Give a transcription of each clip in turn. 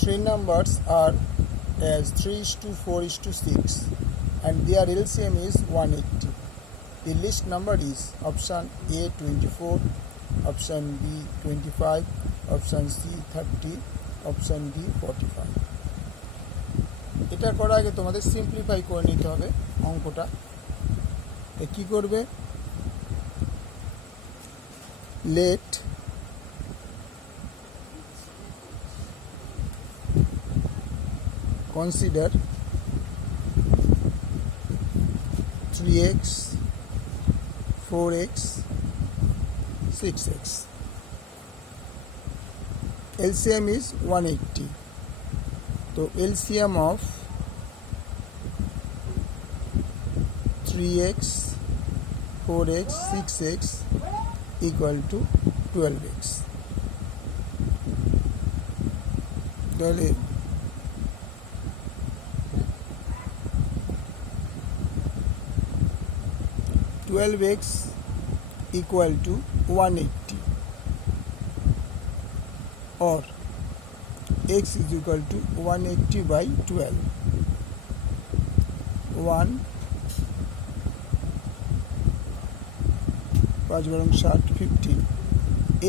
three numbers are as 3:4:6 and their LCM is 180. The list number is option A 24, option B 25, option C 30, option D 45. এটা করার আগে তোমাদের simplify করে নিতে হবে অঙ্কটা। কি করবে, late consider 3x 4x 6x. LCM is 180. So LCM of 3x 4x 6x equal to 12x. তাহলে 12x equal to 180 or x is equal to 180 by 12. 1 5 × 7 15.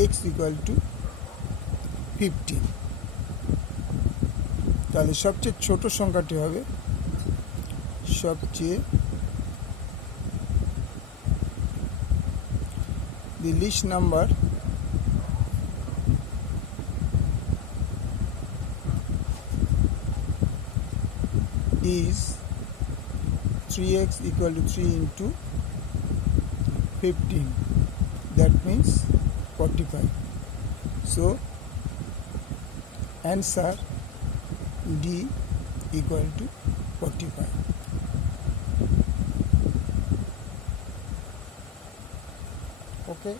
x equal to 15. তাহলে সবচেয়ে ছোট সংখ্যাটি হবে সবচেয়ে the least number is 3x equal to 3 into 15. That means 45. So answer D equal to 45. Okay.